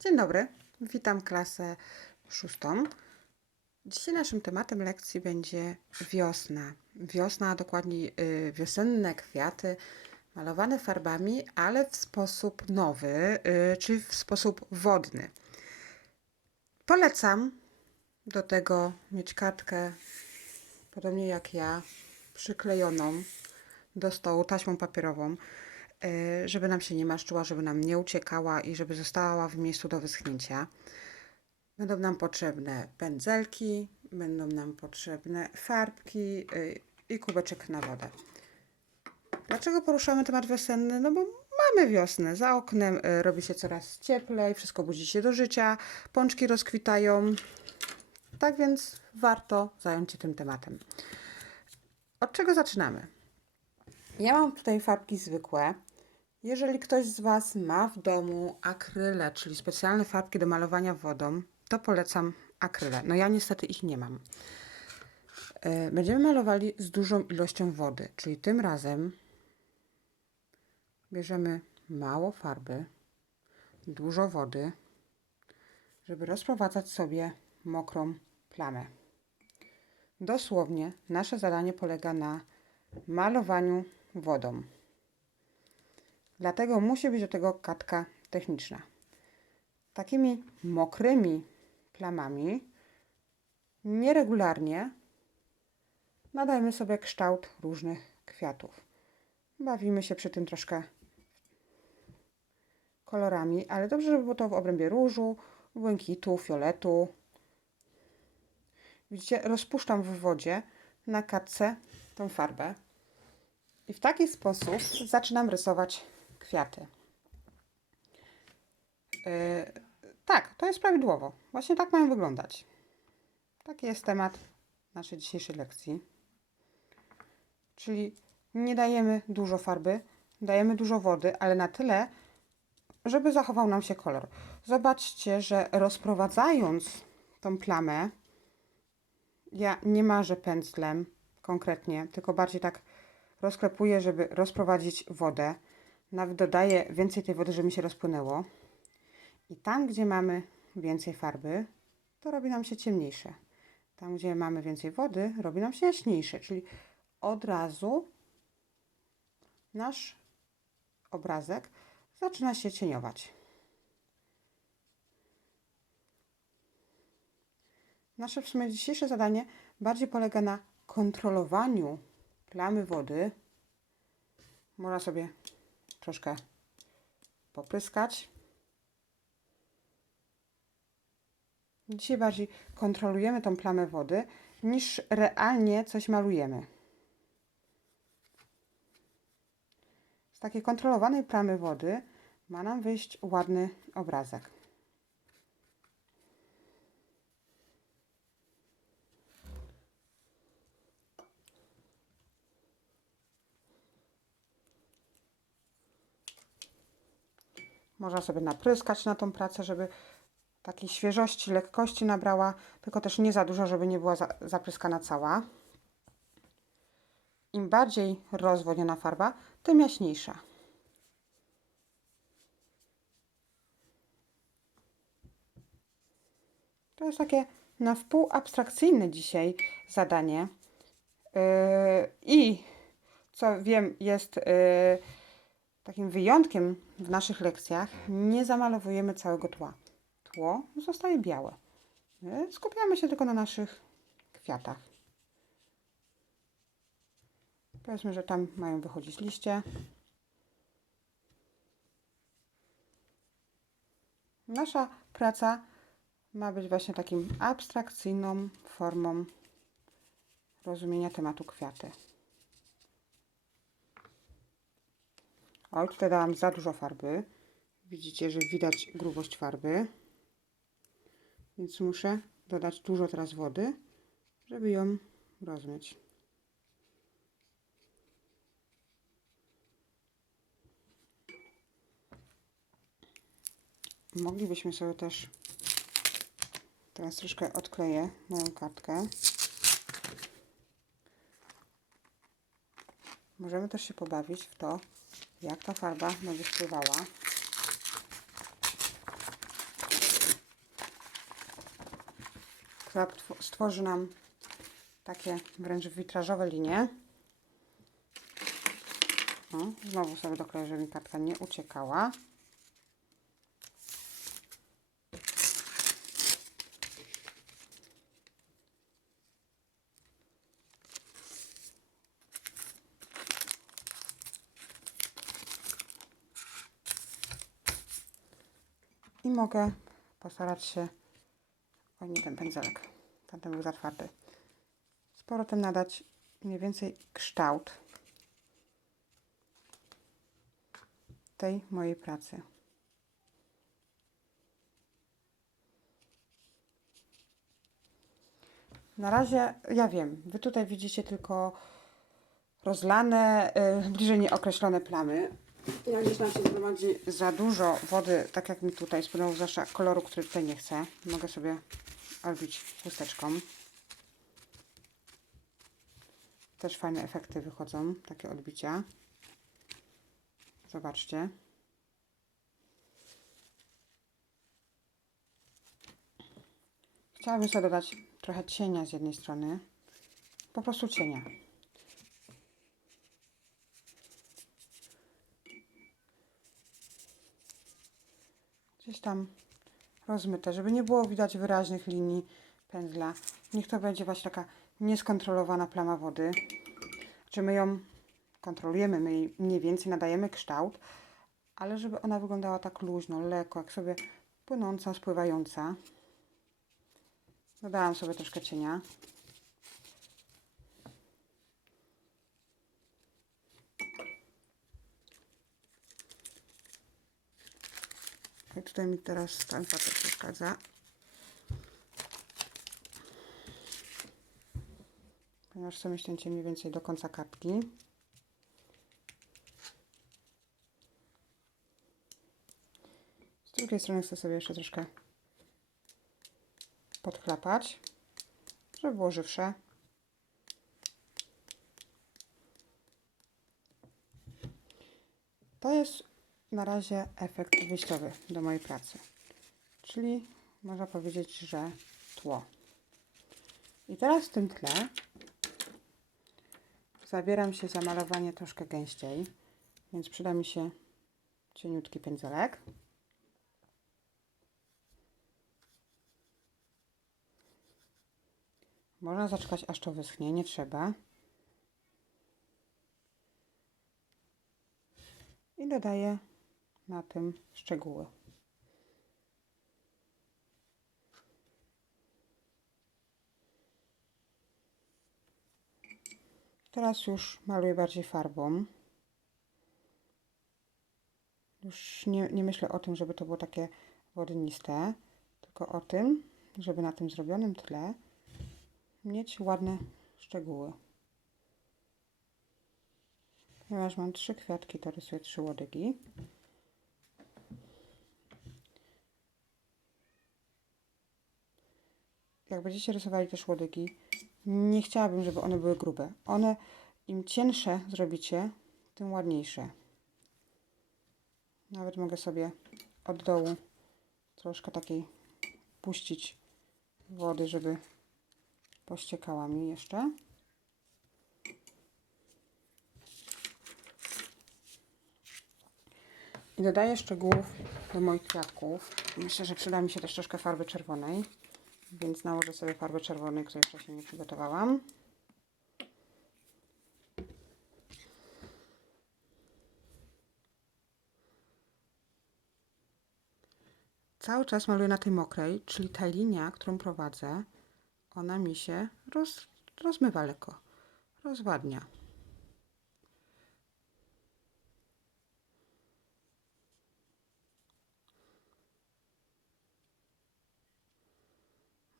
Dzień dobry, witam klasę szóstą. Dzisiaj naszym tematem lekcji będzie wiosna. Wiosna, a dokładniej y, wiosenne kwiaty malowane farbami, ale w sposób nowy, y, czyli w sposób wodny. Polecam do tego mieć kartkę, podobnie jak ja, przyklejoną do stołu taśmą papierową, żeby nam się nie maszczyła, żeby nam nie uciekała i żeby została w miejscu do wyschnięcia. Będą nam potrzebne pędzelki, będą nam potrzebne farbki y, i kubeczek na wodę. Dlaczego poruszamy temat wiosenny? No bo mamy wiosnę, za oknem y, robi się coraz cieplej, wszystko budzi się do życia, pączki rozkwitają. Tak więc warto zająć się tym tematem. Od czego zaczynamy? Ja mam tutaj farbki zwykłe. Jeżeli ktoś z Was ma w domu akryle, czyli specjalne farbki do malowania wodą, to polecam akryle. No ja niestety ich nie mam. E, Będziemy malowali z dużą ilością wody, czyli tym razem bierzemy mało farby, dużo wody, żeby rozprowadzać sobie mokrą plamę. Dosłownie nasze zadanie polega na malowaniu wodą. Dlatego musi być do tego kartka techniczna. Takimi mokrymi plamami nieregularnie nadajmy sobie kształt różnych kwiatów. Bawimy się przy tym troszkę kolorami, ale dobrze, żeby było to w obrębie różu, błękitu, fioletu. Widzicie, rozpuszczam w wodzie na kartce tą farbę i w taki sposób zaczynam rysować kwiaty. Yy, tak, to jest prawidłowo. Właśnie tak mają wyglądać. Taki jest temat naszej dzisiejszej lekcji. Czyli nie dajemy dużo farby, dajemy dużo wody, ale na tyle, żeby zachował nam się kolor. Zobaczcie, że rozprowadzając tą plamę, ja nie marzę pędzlem konkretnie, tylko bardziej tak rozklepuję, żeby rozprowadzić wodę. Nawet dodaję więcej tej wody, żeby mi się rozpłynęło. I tam, gdzie mamy więcej farby, to robi nam się ciemniejsze. Tam, gdzie mamy więcej wody, robi nam się jaśniejsze, czyli od razu nasz obrazek zaczyna się cieniować. Nasze w sumie dzisiejsze zadanie bardziej polega na kontrolowaniu plamy wody. Można sobie troszkę popryskać. Dzisiaj bardziej kontrolujemy tą plamę wody, niż realnie coś malujemy. Z takiej kontrolowanej plamy wody ma nam wyjść ładny obrazek. Można sobie napryskać na tą pracę, żeby takiej świeżości, lekkości nabrała, tylko też nie za dużo, żeby nie była za, zapryskana cała. Im bardziej rozwodniona farba, tym jaśniejsza. To jest takie na wpół abstrakcyjne dzisiaj zadanie. Yy, I co wiem, jest yy, takim wyjątkiem w naszych lekcjach, nie zamalowujemy całego tła. Tło zostaje białe. My skupiamy się tylko na naszych kwiatach. Powiedzmy, że tam mają wychodzić liście. Nasza praca ma być właśnie takim abstrakcyjną formą rozumienia tematu kwiaty. Oj, tutaj dałam za dużo farby. Widzicie, że widać grubość farby. Więc muszę dodać dużo teraz wody, żeby ją rozmyć. Moglibyśmy sobie też teraz troszkę odkleję moją kartkę. Możemy też się pobawić w to, jak ta farba będzie wpływała. Która stworzy nam takie wręcz witrażowe linie. No, znowu sobie dokleję, żeby mi kartka nie uciekała. I mogę postarać się, o nie ten pędzelek, tamten był za twardy, z powrotem nadać mniej więcej kształt tej mojej pracy. Na razie, ja wiem, Wy tutaj widzicie tylko rozlane, y, bliżej nieokreślone plamy. Jak gdzieś nam się zgromadzi za dużo wody, tak jak mi tutaj spłynęło, zwłaszcza koloru, który tutaj nie chcę, mogę sobie odbić chusteczką. Też fajne efekty wychodzą, takie odbicia. Zobaczcie. Chciałabym sobie dodać trochę cienia z jednej strony. Po prostu cienia. Gdzieś tam rozmyte, żeby nie było widać wyraźnych linii pędzla. Niech to będzie właśnie taka nieskontrolowana plama wody. Czy my ją kontrolujemy, my jej mniej więcej nadajemy kształt, ale żeby ona wyglądała tak luźno, lekko, jak sobie płynąca, spływająca. Dodałam sobie troszkę cienia. I tutaj mi teraz ten papier przeszkadza. Ponieważ cień mniej więcej do końca kartki. Z drugiej strony chcę sobie jeszcze troszkę podchlapać, żeby było żywsze. To jest na razie efekt wyjściowy do mojej pracy. Czyli można powiedzieć, że tło. I teraz w tym tle zabieram się za malowanie troszkę gęściej, więc przyda mi się cieniutki pędzelek. Można zaczekać aż to wyschnie, nie trzeba. I dodaję na tym szczegóły. Teraz już maluję bardziej farbą. Już nie, nie myślę o tym, żeby to było takie wodniste, tylko o tym, żeby na tym zrobionym tle mieć ładne szczegóły. Ponieważ mam trzy kwiatki, to rysuję trzy łodygi. Jak będziecie rysowali też łodygi, nie chciałabym, żeby one były grube. One, im ciensze zrobicie, tym ładniejsze. Nawet mogę sobie od dołu troszkę takiej puścić wody, żeby pościekała mi jeszcze. I dodaję szczegółów do moich kwiatków. Myślę, że przyda mi się też troszkę farby czerwonej, więc nałożę sobie farbę czerwonej, której wcześniej nie przygotowałam. Cały czas maluję na tej mokrej, czyli ta linia, którą prowadzę, ona mi się roz, rozmywa lekko, rozwadnia.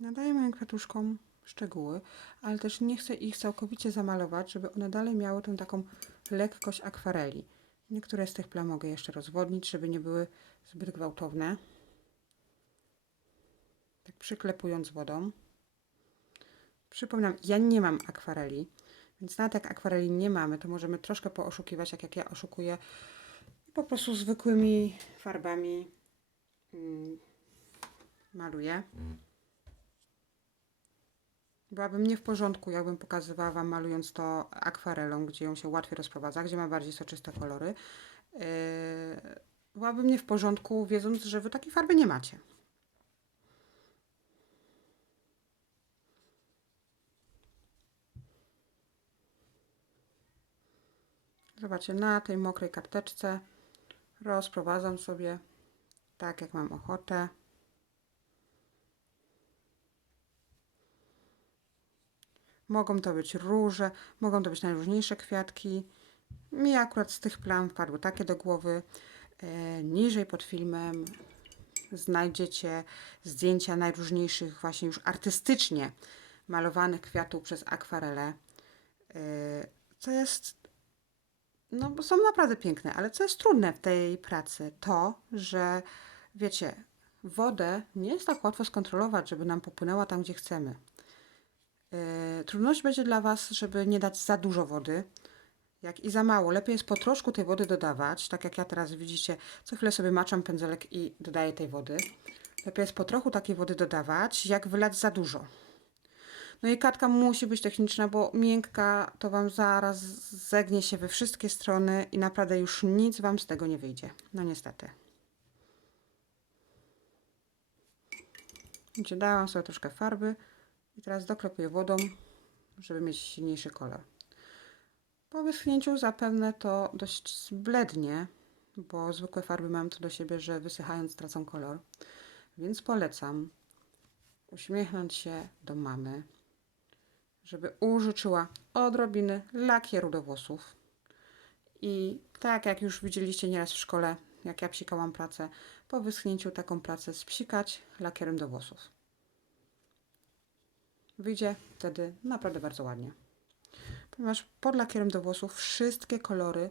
Nadaję moim kwiatuszkom szczegóły, ale też nie chcę ich całkowicie zamalować, żeby one dalej miały tą taką lekkość akwareli. Niektóre z tych plam mogę jeszcze rozwodnić, żeby nie były zbyt gwałtowne. Tak przyklepując wodą. Przypominam, ja nie mam akwareli, więc nawet jak akwareli nie mamy, to możemy troszkę pooszukiwać, jak, jak ja oszukuję, po prostu zwykłymi farbami mm, maluję. Byłabym nie w porządku, jakbym pokazywała Wam malując to akwarelą, gdzie ją się łatwiej rozprowadza, gdzie ma bardziej soczyste kolory. Yy, byłabym nie w porządku, wiedząc, że Wy takiej farby nie macie. Zobaczcie, na tej mokrej karteczce rozprowadzam sobie tak, jak mam ochotę. Mogą to być róże, mogą to być najróżniejsze kwiatki. Mi akurat z tych plam wpadły takie do głowy. E, niżej pod filmem znajdziecie zdjęcia najróżniejszych, właśnie już artystycznie malowanych kwiatów przez akwarele. E, co jest no bo są naprawdę piękne, ale co jest trudne w tej pracy, to, że wiecie, wodę nie jest tak łatwo skontrolować, żeby nam popłynęła tam, gdzie chcemy. Yy, trudność będzie dla Was, żeby nie dać za dużo wody, jak i za mało. Lepiej jest po troszku tej wody dodawać, tak jak ja teraz widzicie, co chwilę sobie maczam pędzelek i dodaję tej wody. Lepiej jest po trochu takiej wody dodawać, jak wylać za dużo. No i katka musi być techniczna, bo miękka to Wam zaraz zegnie się we wszystkie strony i naprawdę już nic Wam z tego nie wyjdzie. No niestety. Dałam sobie troszkę farby i teraz doklepuję wodą, żeby mieć silniejszy kolor. Po wyschnięciu zapewne to dość zblednie, bo zwykłe farby mają to do siebie, że wysychając tracą kolor. Więc polecam uśmiechnąć się do mamy, żeby użyczyła odrobiny lakieru do włosów. I tak jak już widzieliście nieraz w szkole, jak ja psikałam pracę, po wyschnięciu taką pracę spsikać lakierem do włosów. Wyjdzie wtedy naprawdę bardzo ładnie. Ponieważ pod lakierem do włosów wszystkie kolory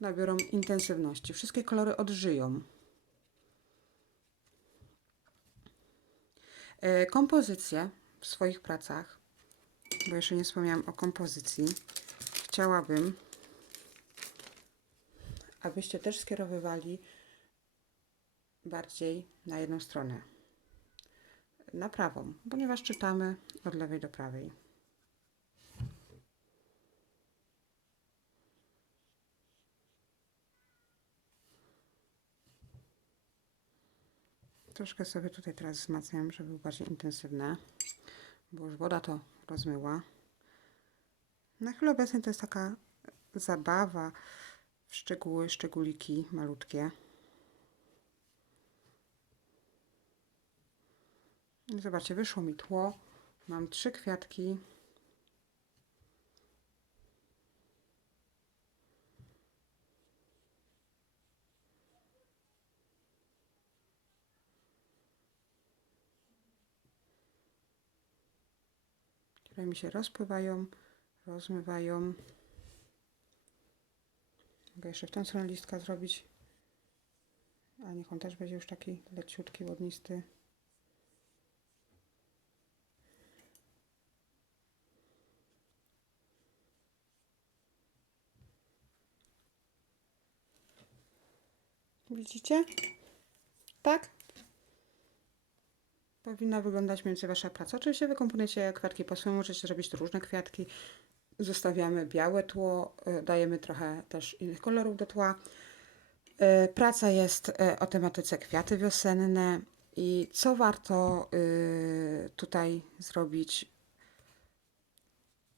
nabiorą intensywności, wszystkie kolory odżyją. E, Kompozycje w swoich pracach bo jeszcze nie wspomniałam o kompozycji, chciałabym, abyście też skierowywali bardziej na jedną stronę. Na prawą, ponieważ czytamy od lewej do prawej. Troszkę sobie tutaj teraz wzmacniam, żeby było bardziej intensywne, bo już woda to rozmyła. Na chwilę obecną to jest taka zabawa w szczegóły, szczególiki malutkie. Zobaczcie, wyszło mi tło. Mam trzy kwiatki. które mi się rozpływają, rozmywają. Mogę jeszcze w tą stronę listka zrobić. A niech on też będzie już taki leciutki, łodnisty. Widzicie? Tak? Powinna wyglądać mniej więcej Wasza praca. Oczywiście wykomponujecie kwiatki po swojemu, możecie zrobić różne kwiatki. Zostawiamy białe tło, y, dajemy trochę też innych kolorów do tła. Y, Praca jest y, o tematyce kwiaty wiosenne i co warto tutaj zrobić?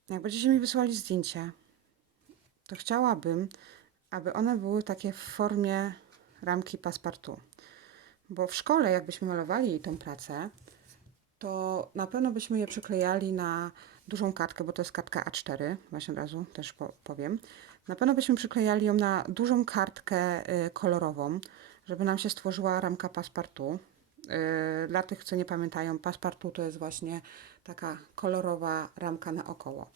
Jak będziecie mi wysłali zdjęcia, to chciałabym, aby one były takie w formie ramki passepartout. Bo w szkole, jakbyśmy malowali tą pracę, to na pewno byśmy je przyklejali na dużą kartkę, bo to jest kartka A4, właśnie od razu też po, powiem. Na pewno byśmy przyklejali ją na dużą kartkę y, kolorową, żeby nam się stworzyła ramka passepartout. Y, dla tych, co nie pamiętają, passepartout to jest właśnie taka kolorowa ramka naokoło.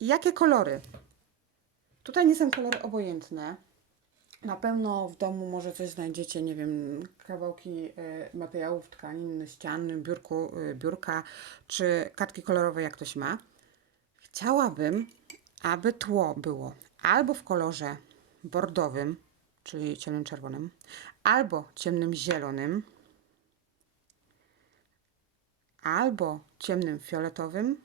I jakie kolory? Tutaj nie są kolory obojętne. Na pewno w domu może coś znajdziecie, nie wiem, kawałki y, materiałów tkaniny, ścian, biurku, y, biurka, czy kartki kolorowe, jak ktoś ma. Chciałabym, aby tło było albo w kolorze bordowym, czyli ciemnym czerwonym, albo ciemnym zielonym, albo ciemnym fioletowym,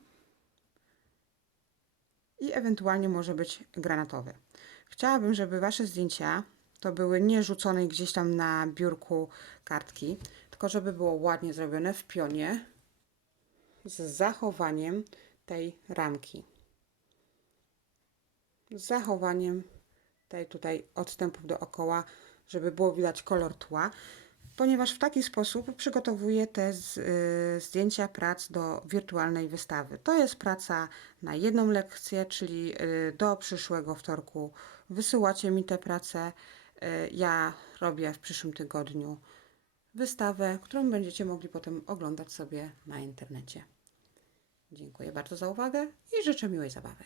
i ewentualnie może być granatowy. Chciałabym, żeby Wasze zdjęcia to były nie rzucone gdzieś tam na biurku kartki, tylko żeby było ładnie zrobione w pionie z zachowaniem tej ramki. Z zachowaniem tej tutaj odstępów dookoła, żeby było widać kolor tła, ponieważ w taki sposób przygotowuję te z, y, zdjęcia prac do wirtualnej wystawy. To jest praca na jedną lekcję, czyli y, do przyszłego wtorku wysyłacie mi te prace. Y, ja robię w przyszłym tygodniu wystawę, którą będziecie mogli potem oglądać sobie na internecie. Dziękuję bardzo za uwagę i życzę miłej zabawy.